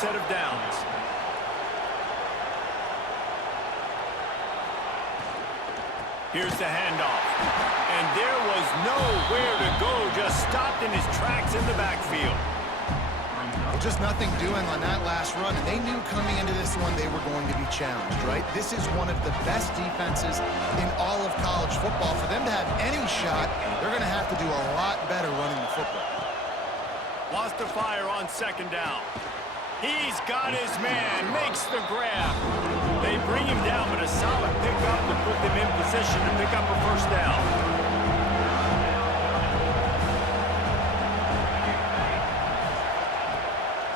set of downs. Here's the handoff. And there was nowhere to go, just stopped in his tracks in the backfield. Well, just nothing doing on that last run, and they knew coming into this one they were going to be challenged, right? This is one of the best defenses in all of college football. For them to have any shot, they're going to have to do a lot better running the football. Lost to fire on second down. He's got his man, makes the grab. They bring him down, but a solid pickup to put them in position to pick up a first down.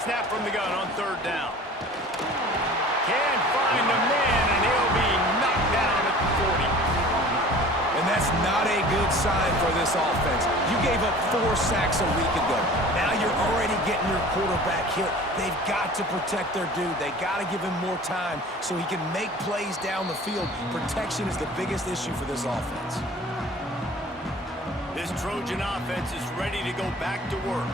Snap from the gun on third down. Can't find the man, and he'll be knocked down at the 40. And that's not a good sign for this offense. You gave up 4 sacks a week ago. Now you're already getting your quarterback hit. They've got to protect their dude. They got to give him more time so he can make plays down the field. Protection is the biggest issue for this offense. This Trojan offense is ready to go back to work.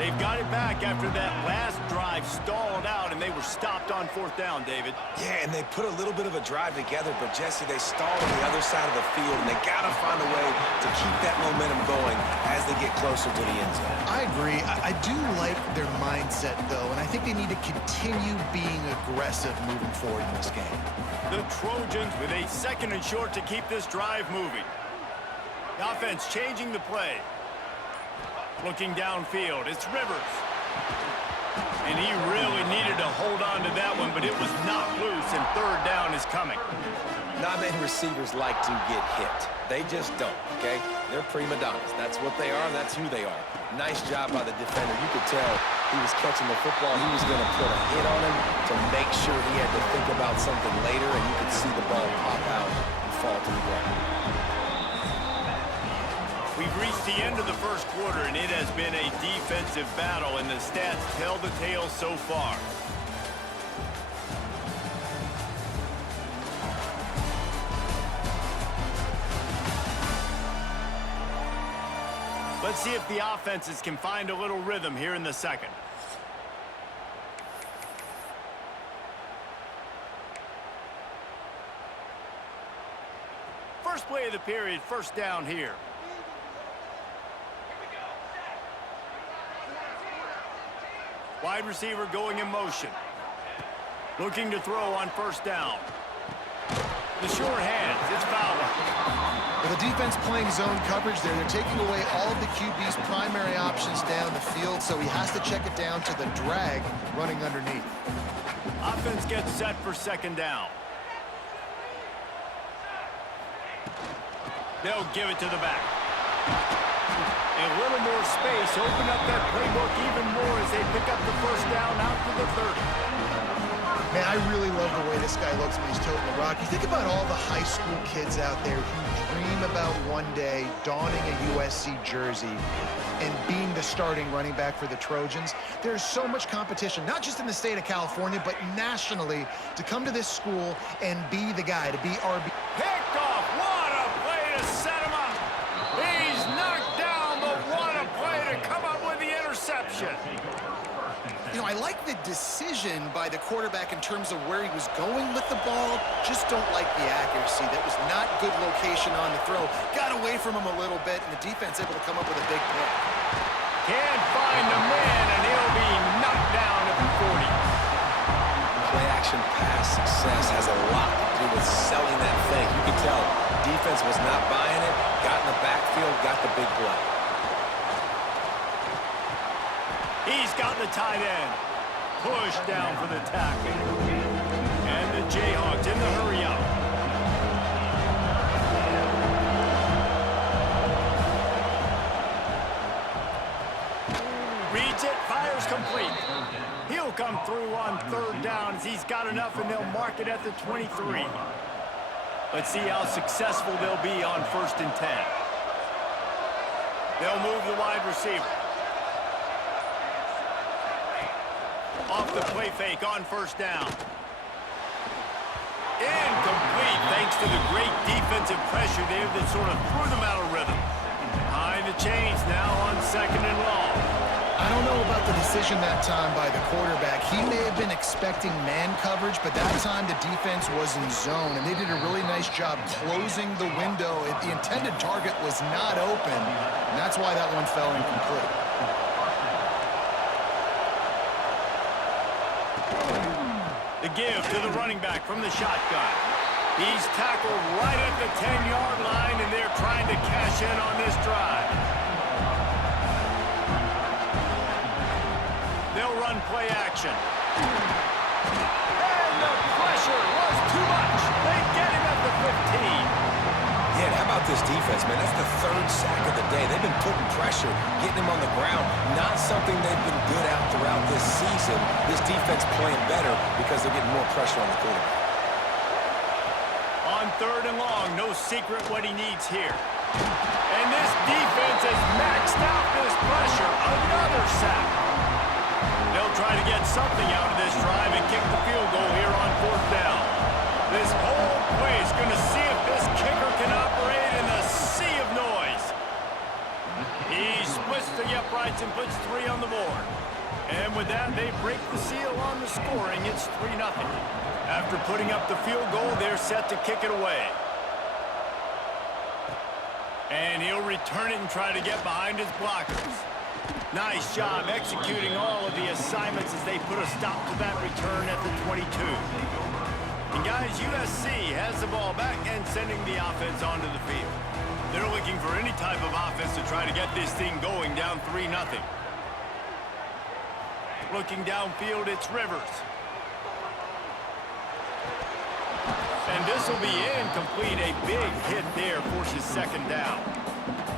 They've got it back after that last drive stalled out, and they were stopped on fourth down, David. Yeah, and they put a little bit of a drive together, but, Jesse, they stalled on the other side of the field, and they got to find a way to keep that momentum going as they get closer to the end zone. I agree. I do like their mindset, though, and I think they need to continue being aggressive moving forward in this game. The Trojans with a second and short to keep this drive moving. The offense changing the play. Looking downfield, it's Rivers. And he really needed to hold on to that one, but it was knocked loose, and third down is coming. Not many receivers like to get hit. They just don't, okay? They're prima donnas. That's what they are, and that's who they are. Nice job by the defender. You could tell he was catching the football. He was going to put a hit on him to make sure he had to think about something later, and you could see the ball pop out and fall to the ground. We've reached the end of the first quarter, and it has been a defensive battle, and the stats tell the tale so far. Let's see if the offenses can find a little rhythm here in the second. First play of the period, first down here. Wide receiver going in motion. Looking to throw on first down. The short hands, it's Fowler. With the defense playing zone coverage there, they're taking away all of the QB's primary options down the field, so he has to check it down to the drag running underneath. Offense gets set for second down. They'll give it to the back. A little more space, open up that playbook even more as they pick up the first down out to the 30. Man, I really love the way this guy looks when he's toting the rock. You think about all the high school kids out there who dream about one day donning a USC jersey and being the starting running back for the Trojans. There's so much competition, not just in the state of California, but nationally, to come to this school and be the guy, to be RB. Picked off, what a play to set him up. He's knocked down, but what a play to come up with the interception. You know, I like the decision by the quarterback in terms of where he was going with the ball. Just don't like the accuracy. That was not good location on the throw. Got away from him a little bit, and the defense able to come up with a big pick. Can't find the man, and he'll be knocked down at the 40. Play-action pass success has a lot to do with selling that thing. You can tell defense was not buying it, got in the backfield, got the big play. He's got the tight end. Pushed down for the tackle. And the Jayhawks in the hurry up. Reads it, fires complete. He'll come through on third down as he's got enough, and they'll mark it at the 23. Let's see how successful they'll be on 1st and 10. They'll move the wide receiver. Off the play fake on first down. Incomplete thanks to the great defensive pressure there that sort of threw them out of rhythm. Behind the chains now on 2nd and long. I don't know about the decision that time by the quarterback. He may have been expecting man coverage, but that time the defense was in zone, and they did a really nice job closing the window. The intended target was not open, and that's why that one fell incomplete. The give to the running back from the shotgun. He's tackled right at the 10-yard line, and they're trying to cash in on this drive. They'll run play action. And the pressure was too much. They get him at the 15. Yeah, how about this defense, man? That's the third sack of the day. They've been putting pressure, getting him on the ground. Not something they've been good at throughout this season. This defense playing better because they're getting more pressure on the quarterback. On 3rd and long, no secret what he needs here. And this defense has maxed out this pressure. Another sack. They'll try to get something out of this drive and kick the field goal here on 4th down. This whole play is going to see if this kicker can operate in a sea of noise. He splits the uprights and puts 3 on the board. And with that, they break the seal on the scoring. It's 3-0. After putting up the field goal, they're set to kick it away. And he'll return it and try to get behind his blockers. Nice job executing all of the assignments as they put a stop to that return at the 22. And guys, USC has the ball back and sending the offense onto the field. They're looking for any type of offense to try to get this thing going down 3-0. Looking downfield, it's Rivers. And this will be incomplete. A big hit there forces 2nd down.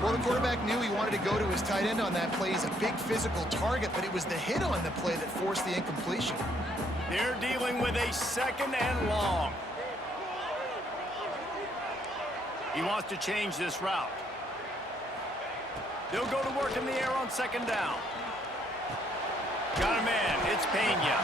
Well, the quarterback knew he wanted to go to his tight end on that play. He's a big physical target, but it was the hit on the play that forced the incompletion. They're dealing with a 2nd and long. He wants to change this route. They'll go to work in the air on 2nd down. Got a man. It's Pena.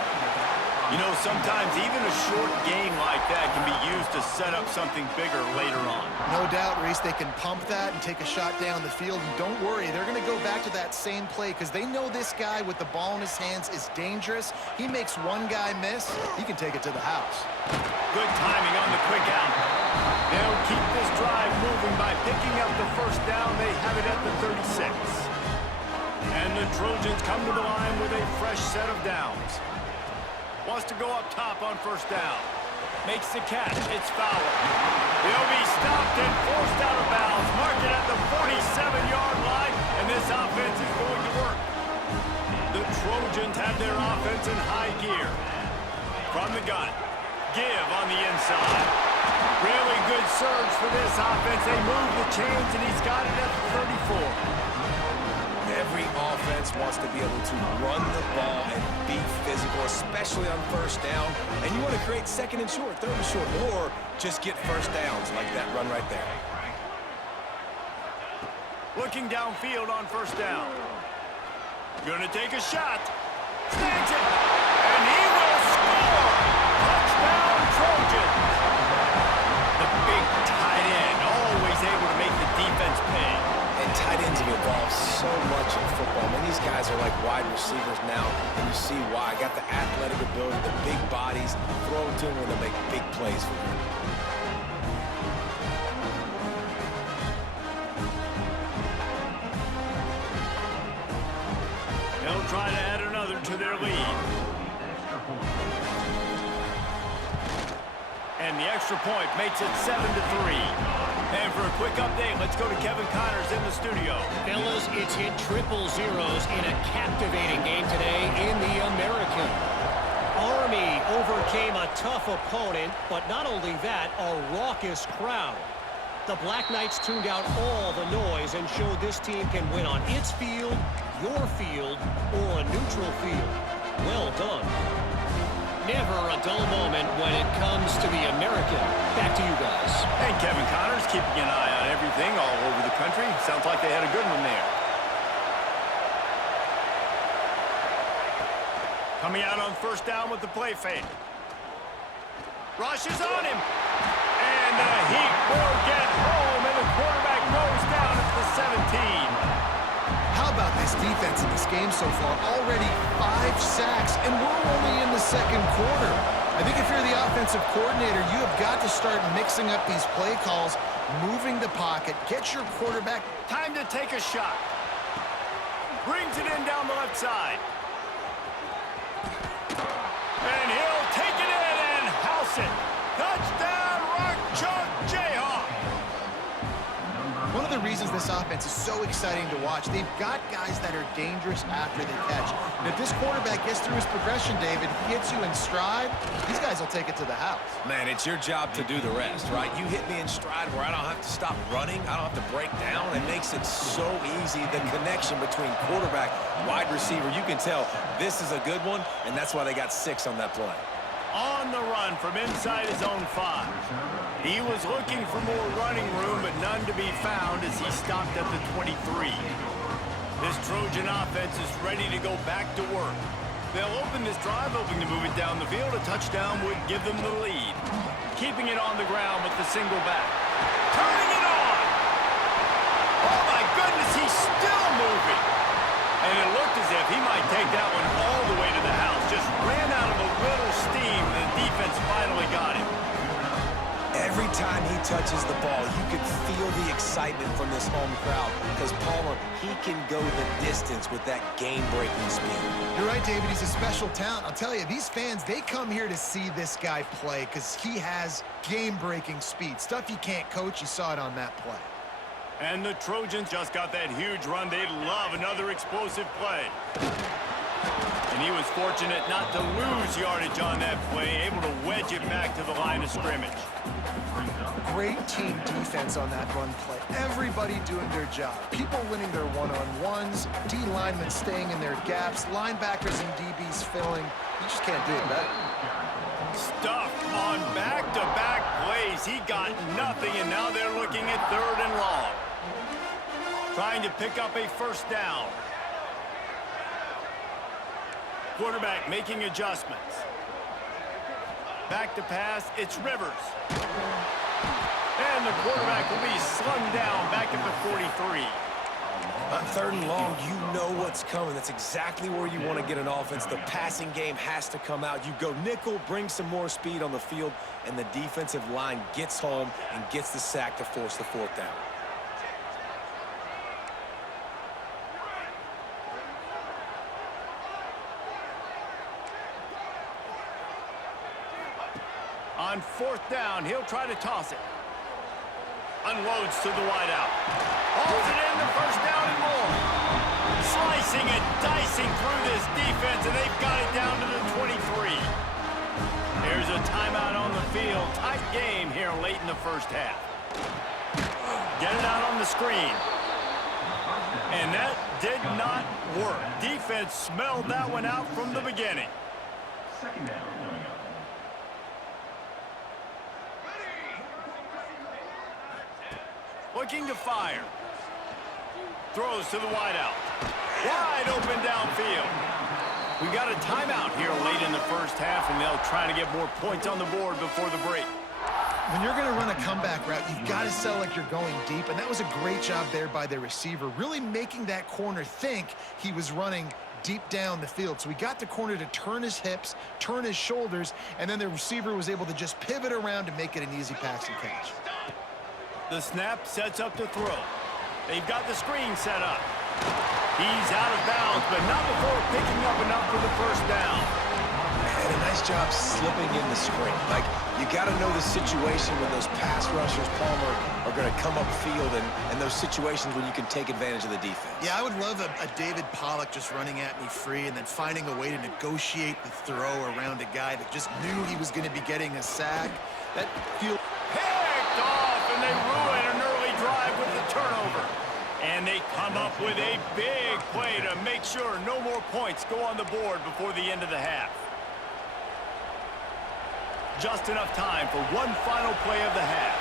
You know, sometimes even a short gain like that can be used to set up something bigger later on. No doubt, Reese, they can pump that and take a shot down the field. And don't worry, they're going to go back to that same play because they know this guy with the ball in his hands is dangerous. He makes one guy miss, he can take it to the house. Good timing on the quick out. They'll keep this drive moving by picking up the 1st down. They have it at the 36. And the Trojans come to the line with a fresh set of downs. Wants to go up top on 1st down. Makes the catch. It's Fowler. He'll be stopped and forced out of bounds. Mark it at the 47-yard line, and this offense is going to work. The Trojans have their offense in high gear. From the gun. Give on the inside. Really good surge for this offense. They move the chains, and he's got it at the 34. Every offense wants to be able to run the ball and be physical, especially on 1st down. And you want to create 2nd and short, 3rd and short, or just get 1st downs like that run right there. Looking downfield on 1st down. Gonna take a shot. Snags it. And he will score. Touchdown, Trojans. The big tight end, always able to make the defense pay. And tight ends have evolved so much in football. I mean, these guys are like wide receivers now, and you see why. Got the athletic ability, the big bodies, throw it to them when they make big plays for you. They'll try to add another to their lead. And the extra point makes it 7-3. And for a quick update, let's go to Kevin Connors in the studio. Fellas, it's hit triple zeros in a captivating game today in the American. Army overcame a tough opponent, but not only that, a raucous crowd. The Black Knights tuned out all the noise and showed this team can win on its field, your field, or a neutral field. Well done. Never a dull moment when it comes to the American. Back to you guys. And Kevin Connors keeping an eye on everything all over the country. Sounds like they had a good one there. Coming out on 1st down with the play fake. Rush is on him. And the heat will get home, and the quarterback goes down at the 17. How about this defense in this game so far? Already 5 sacks, and we're only in the second quarter. I think if you're the offensive coordinator, you have got to start mixing up these play calls, moving the pocket, get your quarterback. Time to take a shot. Brings it in down the left side. And he'll take it in and house it. Touchdown, Rock Chalk Jayhawk. One of the reasons this offense is so exciting to watch, they've got guys that are dangerous after they catch. And if this quarterback gets through his progression, David, hits you in stride, these guys will take it to the house. Man, it's your job to do the rest, right? You hit me in stride where I don't have to stop running. I don't have to break down. It makes it so easy. The connection between quarterback, wide receiver, you can tell this is a good one, and that's why they got 6 on that play. On the run from inside his own 5. He was looking for more running room, but none to be found as he stopped at the 23. This Trojan offense is ready to go back to work. They'll open this drive, hoping to move it down the field. A touchdown would give them the lead. Keeping it on the ground with the single back. Turning it on! Oh my goodness, he's still moving! And it looked as if he might take that one all the way to the house. Just ran out of a little steam, and the defense finally got him. Every time he touches the ball, you can feel the excitement from this home crowd because Palmer, he can go the distance with that game-breaking speed. You're right, David. He's a special talent. I'll tell you, these fans, they come here to see this guy play because he has game-breaking speed. Stuff you can't coach. You saw it on that play. And the Trojans just got that huge run. They'd love another explosive play. And he was fortunate not to lose yardage on that play, able to wedge it back to the line of scrimmage. Great team defense on that run play. Everybody doing their job. People winning their one-on-ones, D linemen staying in their gaps, linebackers and DBs filling. You just can't do it better. Stuffed on back-to-back plays. He got nothing, and now they're looking at 3rd and long. Trying to pick up a first down. Quarterback making adjustments. Back to pass, it's Rivers. And the quarterback will be slung down back at the 43. On 3rd and long, you know what's coming. That's exactly where you want to get an offense. The passing game has to come out. You go nickel, bring some more speed on the field, and the defensive line gets home and gets the sack to force the 4th down. On 4th down, he'll try to toss it. Unloads to the wideout. Hauls it in, the first down and more. Slicing and dicing through this defense, and they've got it down to the 23. There's a timeout on the field. Tight game here late in the first half. Get it out on the screen. And that did not work. Defense smelled that one out from the beginning. 2nd down. Looking to fire. Throws to the wideout. Wide open downfield. We've got a timeout here late in the first half, and they'll try to get more points on the board before the break. When you're going to run a comeback route, you've got to sell like you're going deep, and that was a great job there by the receiver, really making that corner think he was running deep down the field. So he got the corner to turn his hips, turn his shoulders, and then the receiver was able to just pivot around and make it an easy pass and catch. The snap sets up to throw. They've got the screen set up. He's out of bounds, but not before picking up enough for the first down. And a nice job slipping in the screen. Like, you got to know the situation when those pass rushers, Palmer, are going to come upfield and those situations where you can take advantage of the defense. Yeah, I would love a David Pollock just running at me free and then finding a way to negotiate the throw around a guy that just knew he was going to be getting a sack. That feels... Picked off, and they ruin an early drive with the turnover. And they come up with a big play to make sure no more points go on the board before the end of the half. Just enough time for one final play of the half.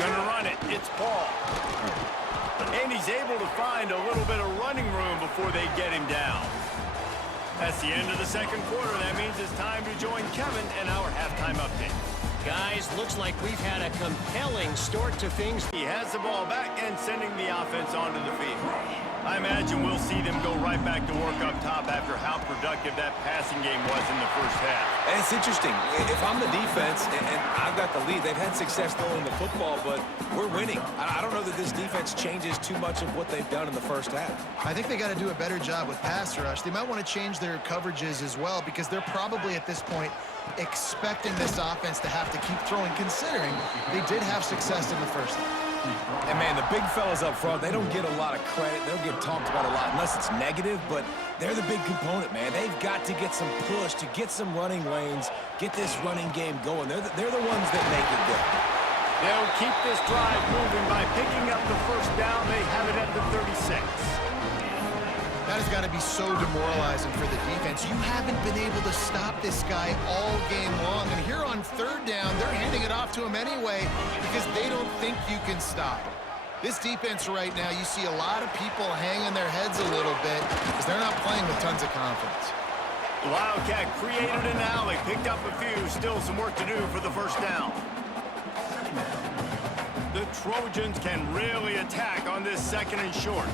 Gonna run it. It's Paul. And he's able to find a little bit of running room before they get him down. That's the end of the second quarter. That means it's time to join Kevin in our halftime update. Guys, looks like we've had a compelling start to things. He has the ball back and sending the offense onto the field. I imagine we'll see them go right back to work up top after how productive that passing game was in the first half. And it's interesting. If I'm the defense and I've got the lead, they've had success throwing the football, but we're winning. I don't know that this defense changes too much of what they've done in the first half. I think they got to do a better job with pass rush. They might want to change their coverages as well because they're probably at this point expecting this offense to have to keep throwing, considering they did have success in the first half. And, man, the big fellas up front, they don't get a lot of credit. They don't get talked about a lot unless it's negative, but they're the big component, man. They've got to get some push, to get some running lanes, get this running game going. They're the ones that make it go. They'll keep this drive moving by picking up the first down. They have it at the 36. That has got to be so demoralizing for the defense. You haven't been able to stop this guy all game long. And here on third down, they're handing it off to him anyway because they don't think you can stop him. This defense right now, you see a lot of people hanging their heads a little bit because they're not playing with tons of confidence. The Wildcat created an alley, picked up a few, still some work to do for the first down. The Trojans can really attack on this second and short.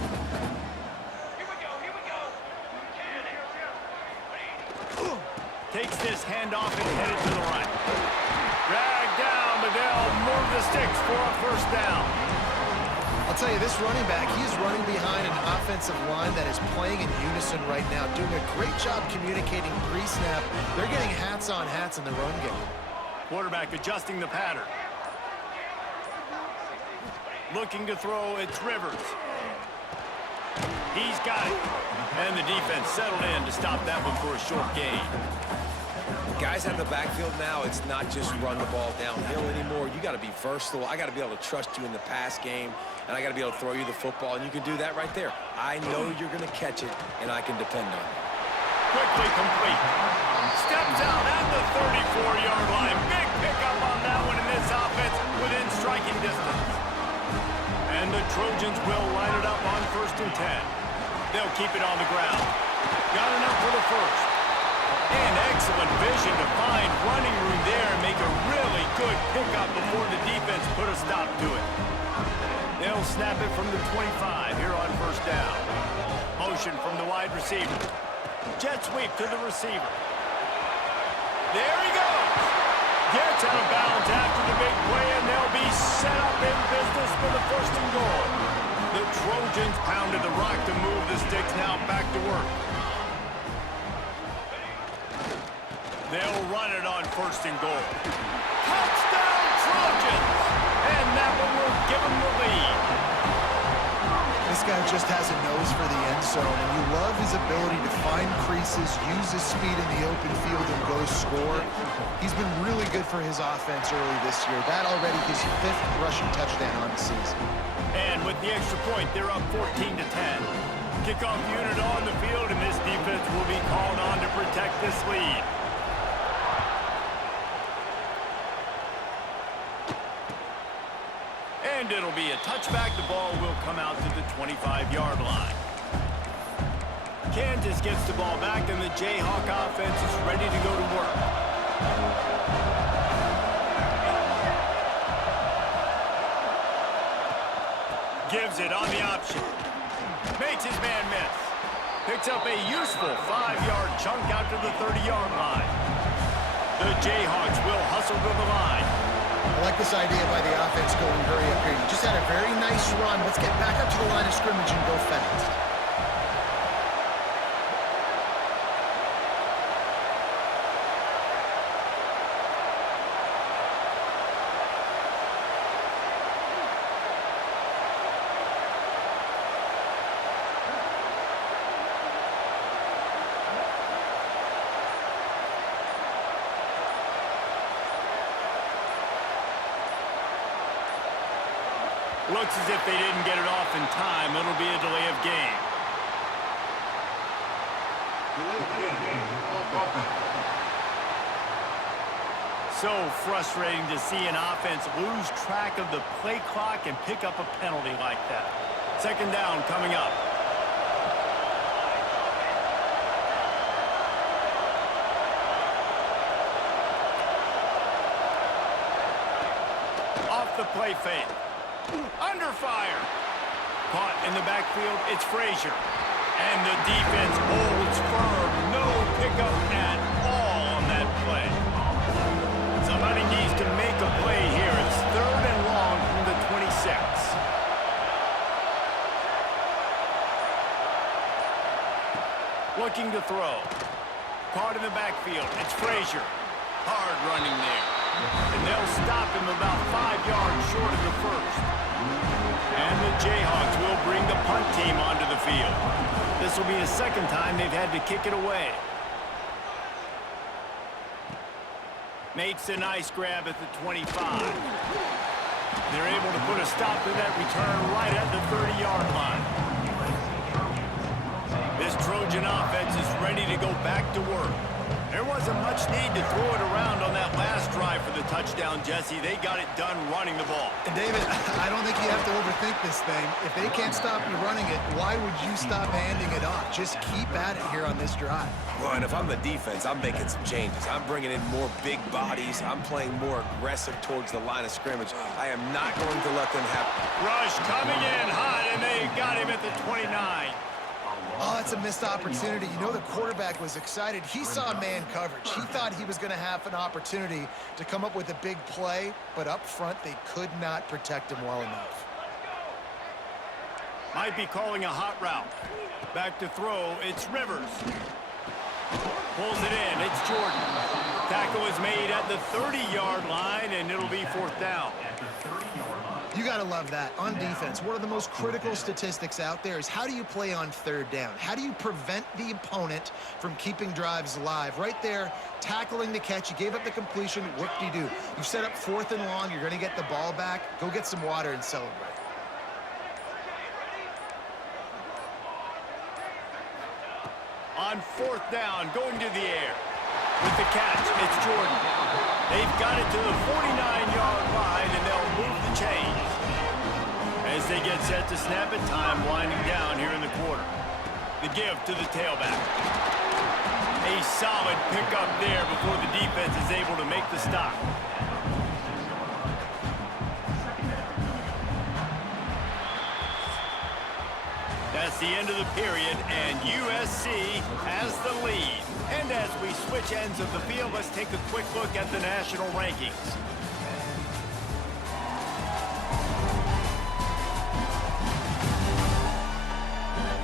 Takes this handoff and headed to the right. Dragged down, but they'll move the sticks for a first down. I'll tell you, this running back, he's running behind an offensive line that is playing in unison right now, doing a great job communicating pre-snap. They're getting hats on hats in the run game. Quarterback adjusting the pattern. Looking to throw, it's Rivers. He's got it. And the defense settled in to stop that one for a short gain. Guys out of the backfield now, it's not just run the ball downhill anymore. You got to be versatile. I got to be able to trust you in the pass game, and I got to be able to throw you the football, and you can do that right there. I know you're going to catch it, and I can depend on it. Quickly complete. Steps out at the 34-yard line. Big pickup on that one in this offense within striking distance. And the Trojans will line it up on 1st and 10. They'll keep it on the ground. Got enough for the first. And excellent vision to find running room there and make a really good pickup before the defense put a stop to it. They'll snap it from the 25 here on 1st down. Motion from the wide receiver. Jet sweep to the receiver. There he goes. Gets out of bounds after the big play, and they'll be set up in business for the 1st and goal. The Trojans pounded the rock to move the sticks, now back to work. They'll run it on 1st and goal. Touchdown Trojans! And that one will give them the lead. This guy just has a nose for the end zone, and you love his ability to find creases, use his speed in the open field, and go score. He's been really good for his offense early this year. That already his 5th rushing touchdown on the season. And with the extra point, they're up 14-10. Kickoff unit on the field, and this defense will be called on to protect this lead. And it'll be a touchback. The ball will come out to the 25-yard line. Kansas gets the ball back, and the Jayhawk offense is ready to go to work. Gives it on the option. Makes his man miss. Picks up a useful 5-yard chunk out to the 30-yard line. The Jayhawks will hustle to the line. I like this idea by the offense going hurry up here. You just had a very nice run. Let's get back up to the line of scrimmage and go fast. Looks as if they didn't get it off in time. It'll be a delay of game. So frustrating to see an offense lose track of the play clock and pick up a penalty like that. 2nd down coming up. the play fake. Under fire. Caught in the backfield, it's Frazier. And the defense holds firm. No pickup at all on that play. Somebody needs to make a play here. It's 3rd and long from the 26. Looking to throw. Caught in the backfield. It's Frazier. Hard running there. And they'll stop him about 5 yards short of the first. And the Jayhawks will bring the punt team onto the field. This will be the 2nd time they've had to kick it away. Makes a nice grab at the 25. They're able to put a stop to that return right at the 30-yard line. This Trojan offense is ready to go back to work. There wasn't much need to throw it around on that last drive for the touchdown, Jesse. They got it done running the ball. And David, I don't think you have to overthink this thing. If they can't stop you running it, why would you stop handing it off? Just keep at it here on this drive. Well, and if I'm the defense, I'm making some changes. I'm bringing in more big bodies. I'm playing more aggressive towards the line of scrimmage. I am not going to let them have... Rush coming in hot, and they got him at the 29. Oh, that's a missed opportunity. You know the quarterback was excited. He saw man coverage. He thought he was going to have an opportunity to come up with a big play, but up front they could not protect him well enough. Might be calling a hot route. Back to throw, it's Rivers. Pulls it in, it's Jordan. Tackle is made at the 30-yard line, and it'll be 4th down. You got to love that. On defense, one of the most critical statistics out there is how do you play on 3rd down? How do you prevent the opponent from keeping drives alive? Right there, tackling the catch. You gave up the completion. What do you do? You set up 4th and long. You're going to get the ball back. Go get some water and celebrate. On 4th down, going to the air. With the catch, it's Jordan. They've got it to the 49-yard line, and they'll move the chains. As they get set to snap it, time winding down here in the quarter. The give to the tailback. A solid pickup there before the defense is able to make the stop. That's the end of the period, and USC has the lead. And as we switch ends of the field, let's take a quick look at the national rankings.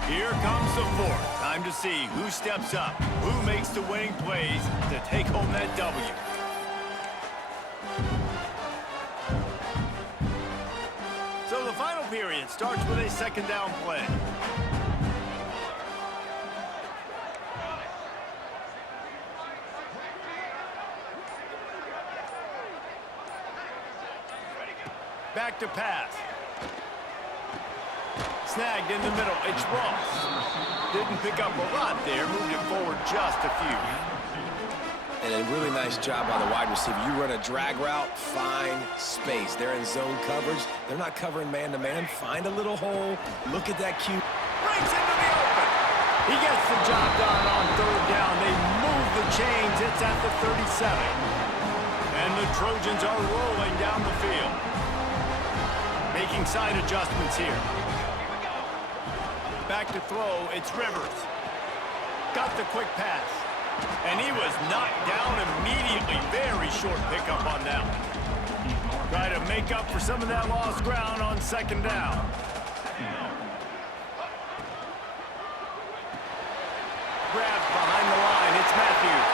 Here comes the 4th. Time to see who steps up, who makes the winning plays to take home that W. So the final period starts with a 2nd down play. Back to pass. Snagged in the middle. It's Ross. Didn't pick up a lot there. Moved it forward just a few. And a really nice job by the wide receiver. You run a drag route, find space. They're in zone coverage. They're not covering man-to-man. Find a little hole. Look at that cue. Breaks into the open. He gets the job done on 3rd down. They move the chains. It's at the 37. And the Trojans are rolling down the field. Making side adjustments here. Back to throw, it's Rivers. Got the quick pass. And he was knocked down immediately. Very short pickup on that one. Try to make up for some of that lost ground on 2nd down. Grabbed behind the line, it's Matthews.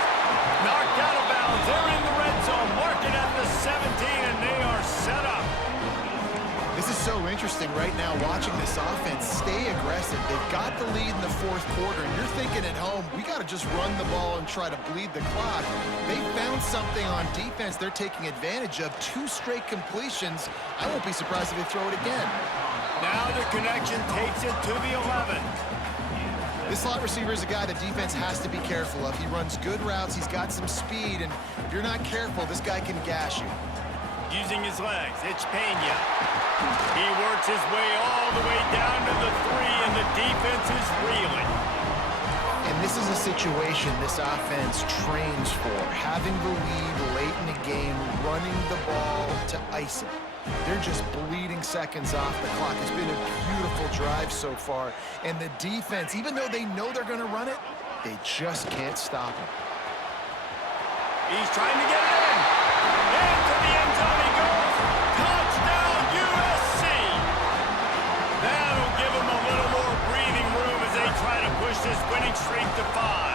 Knocked out of bounds. They're in the red zone. Marking at the 17, and they are set up. This is so interesting right now watching this offense stay aggressive. They've got the lead in the 4th quarter, and you're thinking at home, we got to just run the ball and try to bleed the clock. They found something on defense they're taking advantage of. 2 straight completions. I won't be surprised if they throw it again. Now the connection takes it to the 11. This slot receiver is a guy the defense has to be careful of. He runs good routes. He's got some speed, and if you're not careful, this guy can gash you. Using his legs, it's Pena. He works his way all the way down to the 3, and the defense is reeling. And this is a situation this offense trains for. Having the lead late in the game, running the ball to ice it. They're just bleeding seconds off the clock. It's been a beautiful drive so far. And the defense, even though they know they're going to run it, they just can't stop him. He's trying to get it in. Into the end zone he goes. Touchdown, USC. That'll give them a little more breathing room as they try to push this winning streak to 5.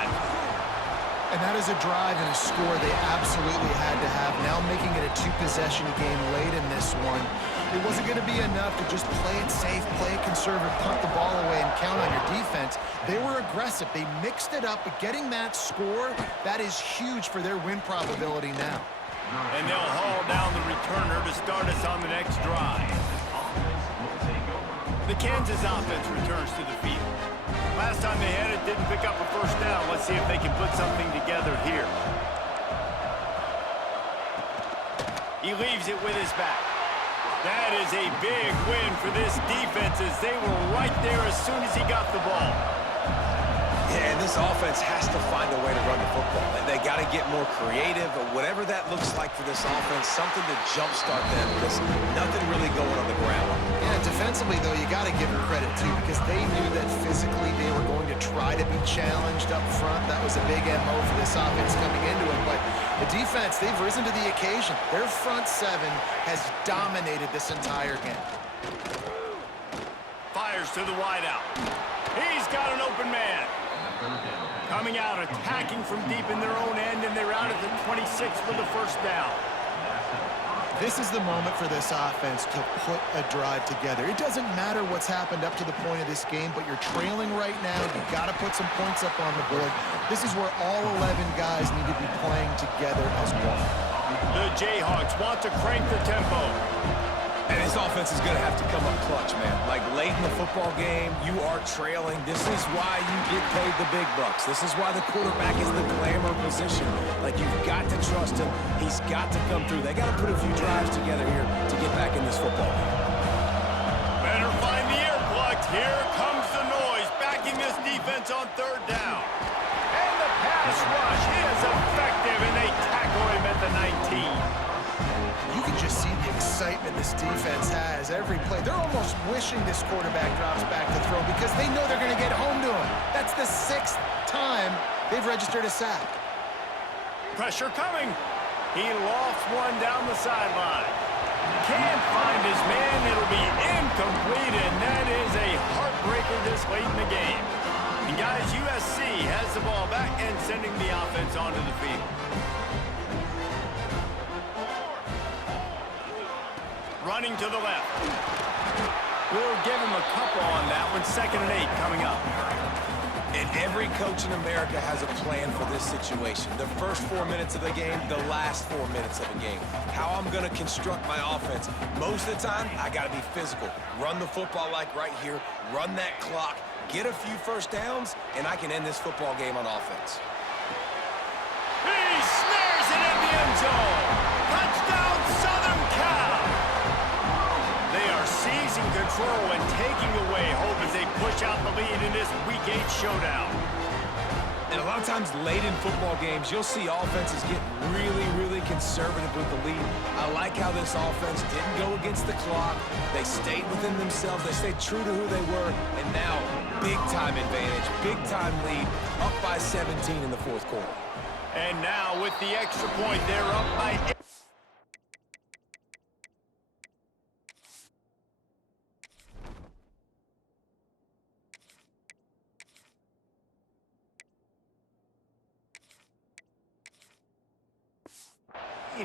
And that is a drive and a score they absolutely had to have. Now making it a 2-possession game late in this one. It wasn't going to be enough to just play it safe, play it conservative, punt the ball away, and count on your defense. They were aggressive. They mixed it up, but getting that score, that is huge for their win probability now. And they'll haul down the returner to start us on the next drive. The Kansas offense returns to the field. Last time they had it, didn't pick up a first down. Let's see if they can put something together here. He leaves it with his back. That is a big win for this defense as they were right there as soon as he got the ball. Yeah, and this offense has to find a way to run the football. They got to get more creative, or whatever that looks like for this offense, something to jumpstart them, because nothing really going on the ground. Yeah, defensively, though, you got to give them credit, too, because they knew that physically they were going to try to be challenged up front. That was a big MO for this offense coming into it, but the defense, they've risen to the occasion. Their front seven has dominated this entire game. Fires to the wideout. He's got an open man. Coming out, attacking from deep in their own end, and they're out at the 26 for the first down. This is the moment for this offense to put a drive together. It doesn't matter what's happened up to the point of this game, but you're trailing right now. You've got to put some points up on the board. This is where all 11 guys need to be playing together as one. The Jayhawks want to crank the tempo. And this offense is going to have to come up clutch, man. Like, late in the football game, you are trailing. This is why you get paid the big bucks. This is why the quarterback is the glamour position. Like, you've got to trust him. He's got to come through. They got to put a few drives together here to get back in this football game. Better find the ear plugs. Here comes the noise, backing this defense on third down. And the pass rush is effective, and they tackle him at the 19. You can just see the excitement this defense has every play. They're almost wishing this quarterback drops back to throw because they know they're going to get home to him. That's the 6th time they've registered a sack. Pressure coming. He lofts one down the sideline. Can't find his man. It'll be incomplete, and that is a heartbreaker this late in the game. And guys, USC has the ball back and sending the offense onto the field. Running to the left. We'll give him a couple on that one. 2nd and 8 coming up. And every coach in America has a plan for this situation. The first 4 minutes of the game, the last 4 minutes of the game. How I'm going to construct my offense. Most of the time, I got to be physical. Run the football like right here. Run that clock. Get a few first downs, and I can end this football game on offense. He snares it in the end zone. Touchdown, Southern Cal. They are seizing control and taking away hope as they push out the lead in this Week 8 showdown. And a lot of times late in football games, you'll see offenses get really, really conservative with the lead. I like how this offense didn't go against the clock. They stayed within themselves. They stayed true to who they were. And now, big-time advantage, big-time lead, up by 17 in the 4th quarter. And now with the extra point, they're up by 8.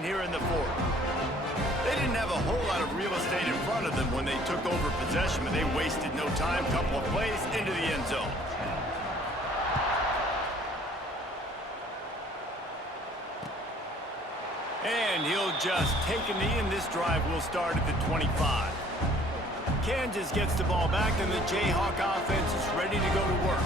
Here in the 4th. They didn't have a whole lot of real estate in front of them when they took over possession, but they wasted no time. Couple of plays into the end zone. And he'll just take a knee, and this drive will start at the 25. Kansas gets the ball back, and the Jayhawk offense is ready to go to work.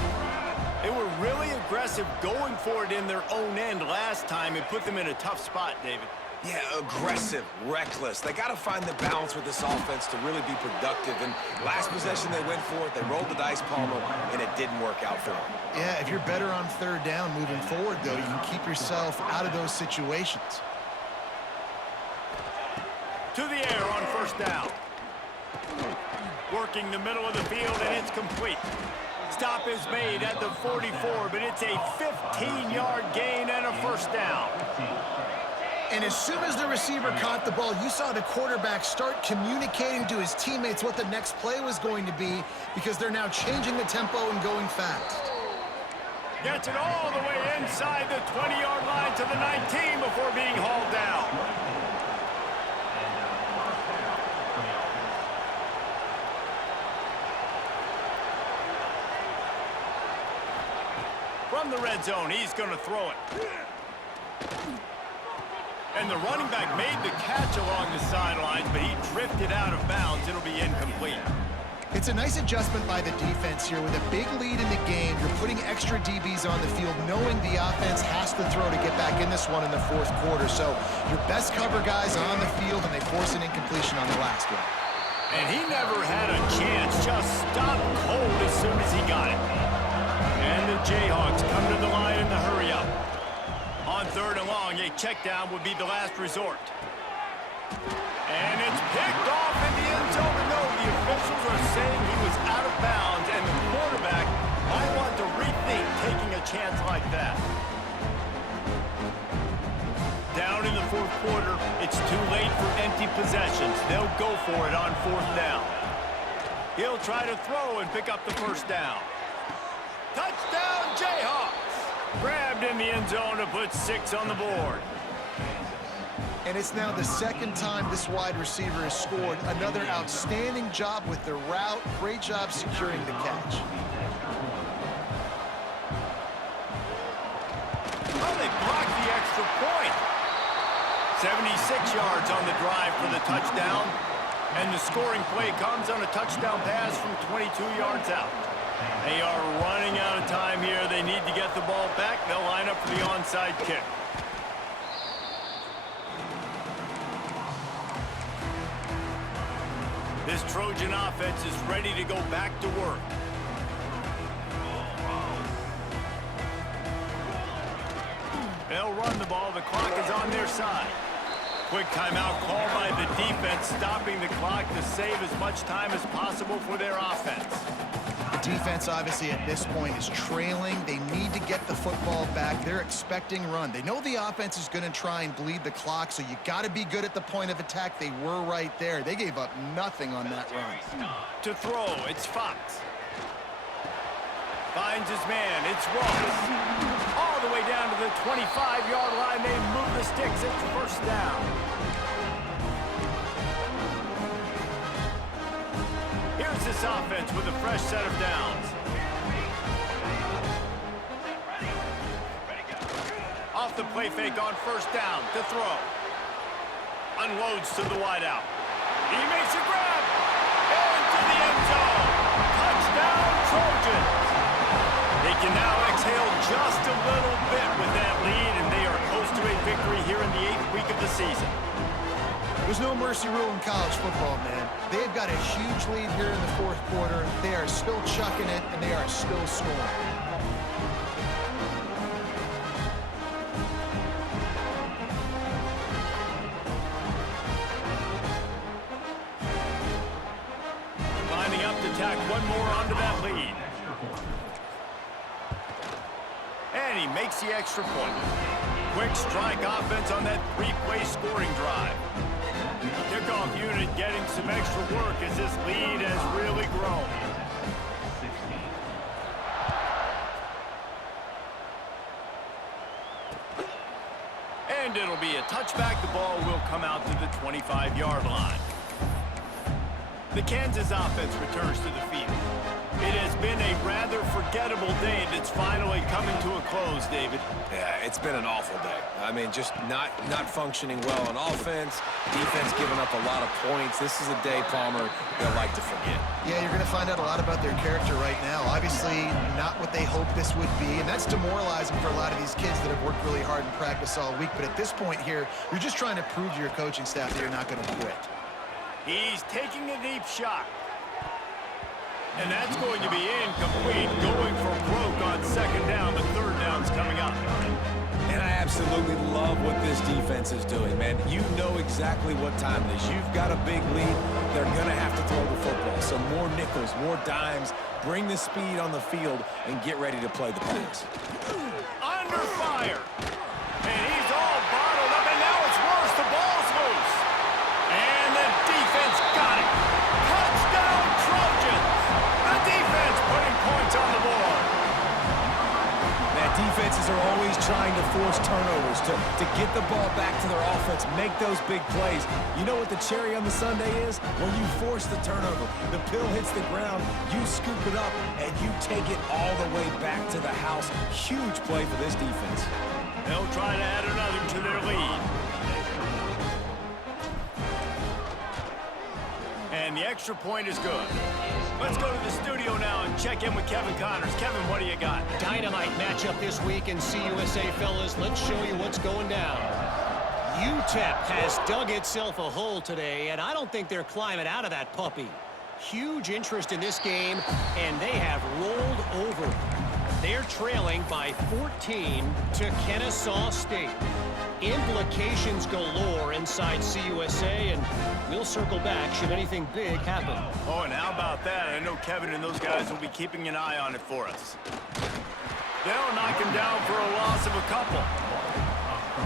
They were really aggressive going for it in their own end last time and put them in a tough spot, David. Yeah, aggressive, reckless. They got to find the balance with this offense to really be productive. And last possession they went for it. They rolled the dice, Palmer, and it didn't work out for them. Yeah, if you're better on third down moving forward, though, you can keep yourself out of those situations. To the air on first down. Working the middle of the field, and it's complete. Stop is made at the 44, but it's a 15-yard gain and a first down. And as soon as the receiver caught the ball, you saw the quarterback start communicating to his teammates what the next play was going to be, because they're now changing the tempo and going fast. Gets it all the way inside the 20-yard line to the 19 before being hauled down. From the red zone, he's going to throw it. And the running back made the catch along the sidelines, but he drifted out of bounds. It'll be incomplete. It's a nice adjustment by the defense here. With a big lead in the game, you're putting extra DBs on the field, knowing the offense has to throw to get back in this one in the fourth quarter. So your best cover guys on the field, and they force an incompletion on the last one. And he never had a chance. Just stopped cold as soon as he got it. And the Jayhawks come to the line in the hurry up. On third and long, a check down would be the last resort. And it's picked off in the end zone. No, the officials are saying he was out of bounds, and the quarterback might want to rethink taking a chance like that. Down in the fourth quarter, it's too late for empty possessions. They'll go for it on fourth down. He'll try to throw and pick up the first down. Touchdown, Jayhawks! Grabbed in the end zone to put 6 on the board. And it's now the second time this wide receiver has scored. Another outstanding job with the route. Great job securing the catch. Oh, they blocked the extra point. 76 yards on the drive for the touchdown. And the scoring play comes on a touchdown pass from 22 yards out. They are running out of time here. They need to get the ball back. They'll line up for the onside kick. This Trojan offense is ready to go back to work. They'll run the ball. The clock is on their side. Quick timeout called by the defense, stopping the clock to save as much time as possible for their offense. The defense, obviously, at this point is trailing. They need to get the football back. They're expecting run. They know the offense is going to try and bleed the clock, so you got to be good at the point of attack. They were right there. They gave up nothing on that run. To throw, it's Fox. Finds his man, it's Ross. All the way down to the 25-yard line. They move the sticks. It's first down. Here's this offense with a fresh set of downs. Off the play fake on first down to throw. Unloads to the wideout. He makes a grab. Into the end zone. Touchdown, Trojans. They can now exhale just a little bit with that lead, and they are close to a victory here in the 8th week of the season. There's no mercy rule in college football, man. They've got a huge lead here in the fourth quarter. They are still chucking it, and they are still scoring. Lining up to tack one more onto that lead. And he makes the extra point. Quick strike offense on that 3-play scoring drive. Kickoff unit getting some extra work as this lead has really grown. And it'll be a touchback. The ball will come out to the 25-yard line. The Kansas offense returns to the field. It has been a rather forgettable day that's finally coming to a close, David. Yeah, it's been an awful day. I mean, just not functioning well on offense. Defense giving up a lot of points. This is a day, Palmer, they'll like to forget. Yeah, you're going to find out a lot about their character right now. Obviously, not what they hoped this would be, and that's demoralizing for a lot of these kids that have worked really hard in practice all week. But at this point here, you're just trying to prove to your coaching staff that you're not going to quit. He's taking a deep shot. And that's going to be incomplete, going for broke on second down. The third down's coming up. And I absolutely love love what this defense is doing, man. You know exactly what time it is. You've got a big lead. They're going to have to throw the football. So more nickels, more dimes. Bring the speed on the field and get ready to play the pass. Under fire. And he's all bottled up, and now it's worse. The ball's loose. And the defense got it. Touchdown, Trojans. The defense putting points on the board. That defenses are always trying to force turnovers to get the ball back to their offense, make those big plays. You know what the cherry on the sundae is? When you force the turnover, the pill hits the ground, you scoop it up, and you take it all the way back to the house. Huge play for this defense. They'll try to add another to their lead. And the extra point is good. Let's go to the studio now and check in with Kevin Connors. Kevin, what do you got? Dynamite matchup this week in CUSA, fellas. Let's show you what's going down. UTEP has dug itself a hole today, and I don't think they're climbing out of that puppy. Huge interest in this game, and they have rolled over. They're trailing by 14 to Kennesaw State. Implications galore inside CUSA, and we'll circle back should anything big happen. Oh, and how about that? I know Kevin and those guys will be keeping an eye on it for us. They'll knock him down for a loss of a couple.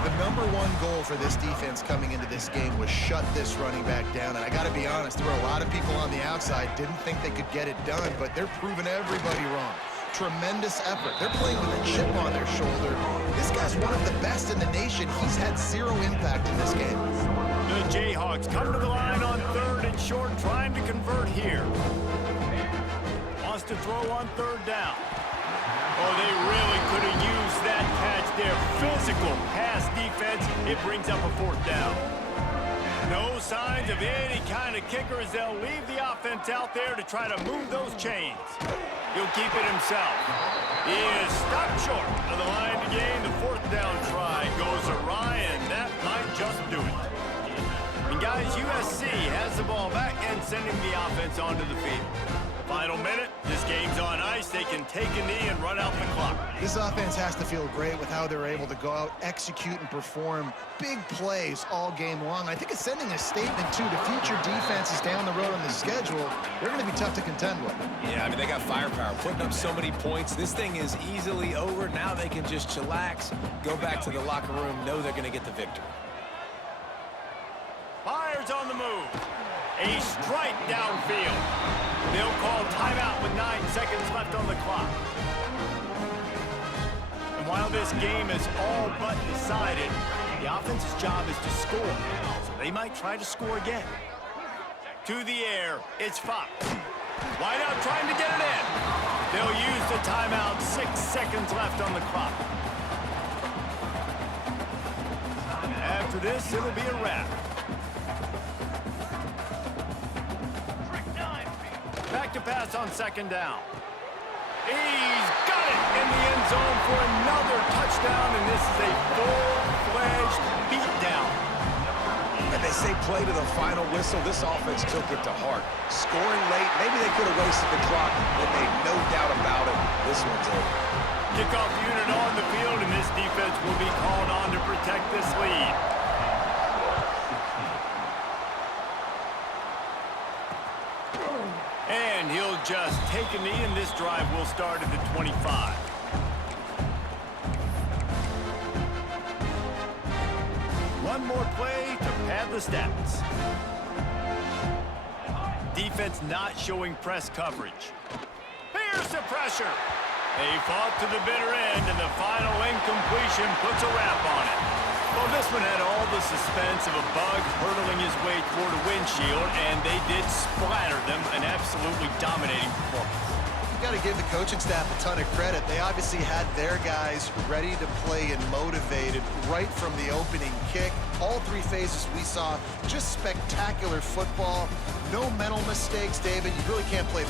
The number one goal for this defense coming into this game was shut this running back down. And I got to be honest, there were a lot of people on the outside didn't think they could get it done, but they're proving everybody wrong. Tremendous effort. They're playing with a chip on their shoulder. This guy's one of the best in the nation. He's had zero impact in this game. The Jayhawks come to the line on 3rd and short, trying to convert here. Wants to throw on 3rd down. Oh, they really could have used that catch there. Physical pass defense. It brings up a 4th down. No signs of any kind of kicker as they'll leave the offense out there to try to move those chains. He'll keep it himself. He is stopped short of the line to gain. The 4th down try goes awry, and that might just do it. And guys, USC has the ball back and sending the offense onto the field. Final minute, this game's on ice. They can take a knee and run out the clock. This offense has to feel great with how they're able to go out, execute, and perform big plays all game long. I think it's sending a statement, too, to future defenses down the road on the schedule. They're going to be tough to contend with. Yeah, I mean, they got firepower, putting up so many points. This thing is easily over. Now they can just chillax, go back to the locker room, know they're going to get the victory. Fires on the move. A strike downfield. They'll call timeout with 9 seconds left on the clock. And while this game is all but decided, the offense's job is to score. So they might try to score again. To the air, it's Fox. Wide out trying to get it in. They'll use the timeout, 6 seconds left on the clock. After this, it'll be a wrap. Back to pass on 2nd down. He's got it in the end zone for another touchdown, and this is a full-fledged beatdown. And they say play to the final whistle. This offense took it to heart. Scoring late, maybe they could have wasted the clock, but made no doubt about it. This one's over. Kickoff unit on the field, and this defense will be called on to protect this lead. And he'll just take a knee, and this drive will start at the 25. One more play to pad the stats. Defense not showing press coverage. Here's the pressure. They fought to the bitter end, and the final incompletion puts a wrap on it. Well, this one had all the suspense of a bug hurtling his way toward a windshield, and they did splatter them, an absolutely dominating performance. You got to give the coaching staff a ton of credit. They obviously had their guys ready to play and motivated right from the opening kick. All 3 phases we saw, just spectacular football. No mental mistakes, David. You really can't play.